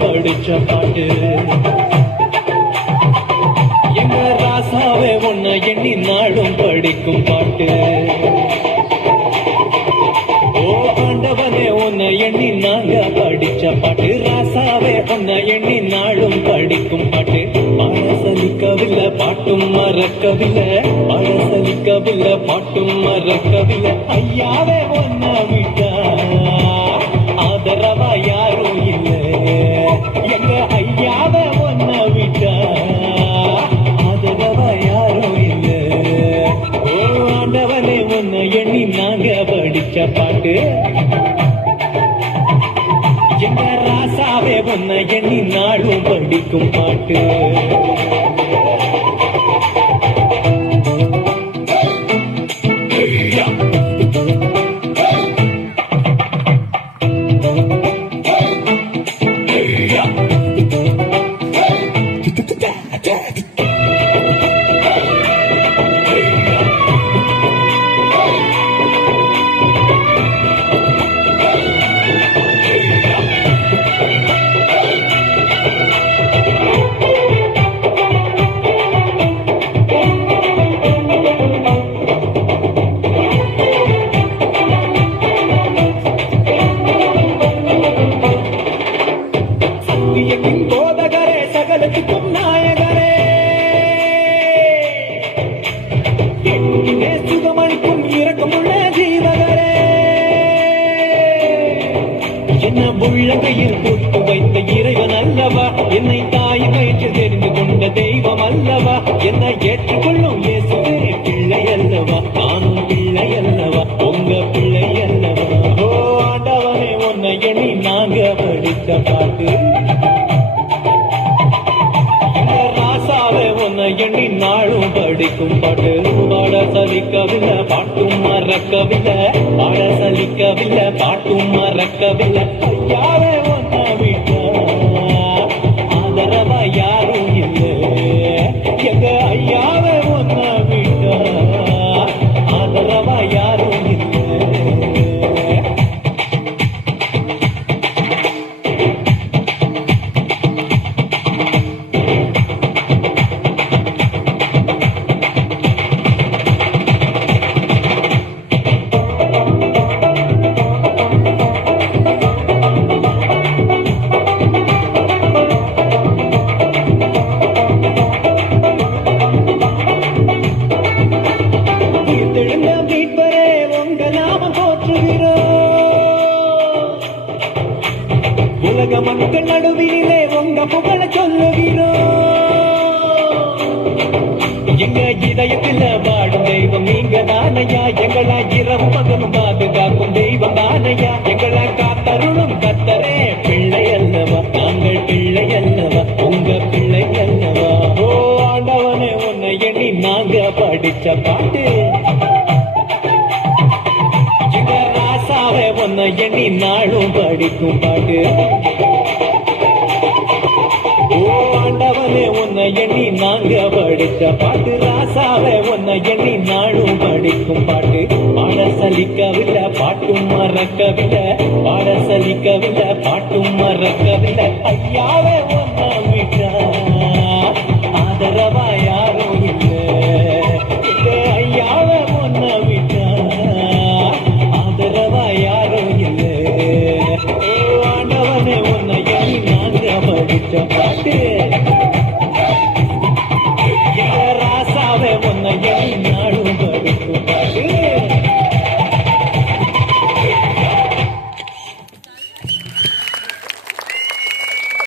படிச்ச பாட்டு எங்க ராசாவே உன்னை எண்ணி நாடும் படிக்கும் பாட்டு. ஓ ஆண்டவனே உன்னை எண்ணி நாங்க படிச்ச பாட்டு, ராசாவே உன்னை எண்ணி நாடும் படிக்கும் பாட்டு. பழசலிக்கவில்லை பாட்டும் மறக்கவில்லை, பழசலிக்கவில்லை பாட்டும் மறக்கவில்லை. ஐயாவே உன்னை விட்டா ஆதரவா யாரும் இல்லை, எங்க ஐயாவை ஒன்ன விட்டா ஆதரவா யாரும் இல்லை. ஓ ஆண்டவனே உன்னை எண்ணி நாங்க படிச்ச பாட்டு, எங்க ராசாவே உன்னை எண்ணி நாடும் படிக்கும் பாட்டு. போதகரே சகலத்துக்கும் நாயகரே, சுகமளிக்கும் இரக்கமுள்ள ஜீவகரே, என்ன உள்ளங்கையில் கொடுத்து வைத்த இறைவன் அல்லவா, என்னை தாய் வயிற்று தெரிந்து கொண்ட தெய்வம் அல்லவா, என்னை ஏற்றுக்கொள்ளும் இயேசுவே பிள்ளை அல்லவா, நானும் பிள்ளை அல்லவா, உங்க பிள்ளை அல்லவா. ஓ ஆண்டவனே உன்னை எண்ணி நாங்க படித்த பாட்டு, உன்னை எண்ணி நாளும் படிக்கும் பாட்டு. பாட சலிக்கவில்லை பாட்டும் மறக்கவில்லை, பாட சலிக்கவில்லை பாட்டும் மறக்கவில்லை. ஐயாவே உன்னை விட்டா ஆதரவா யாரும் இல்லை, எங்க ஐயாவே உன்னை விட்டா ஆதரவா யாரும் இல்லை. உலக மக்கள் நடுவிலே உங்க புகழ சொல்லுகிறோம், எங்க இதயத்தில் வாடும் தெய்வம் நீங்க தானையா, எங்களா இரவு பகலும் பாதுகாக்கும் தெய்வம் தானையா, எங்களா காத்தருளும் கத்தரே பிள்ளை அல்லவா, நாங்கள் பிள்ளை அல்லவா, உங்க பிள்ளை அல்லவா. ஓ ஆண்டவனே உன்னை எண்ணி நாங்க படிச்ச பாட்டு, உன்னை எண்ணி நாளும் படிக்கும் பாட்டு. ஓ ஆண்டவனே உன்னை எண்ணி நாங்க படிச்ச பாட்டு, ராசாவே உன்னை எண்ணி நாளும் படிக்கும் பாட்டு. பாட சலிக்கவில்லை பாட்டும் மறக்கவில்லை, பாட சலிக்கவில்லை பாட்டும் மறக்கவில்லை. ஐயாவே உன்னை விட்டா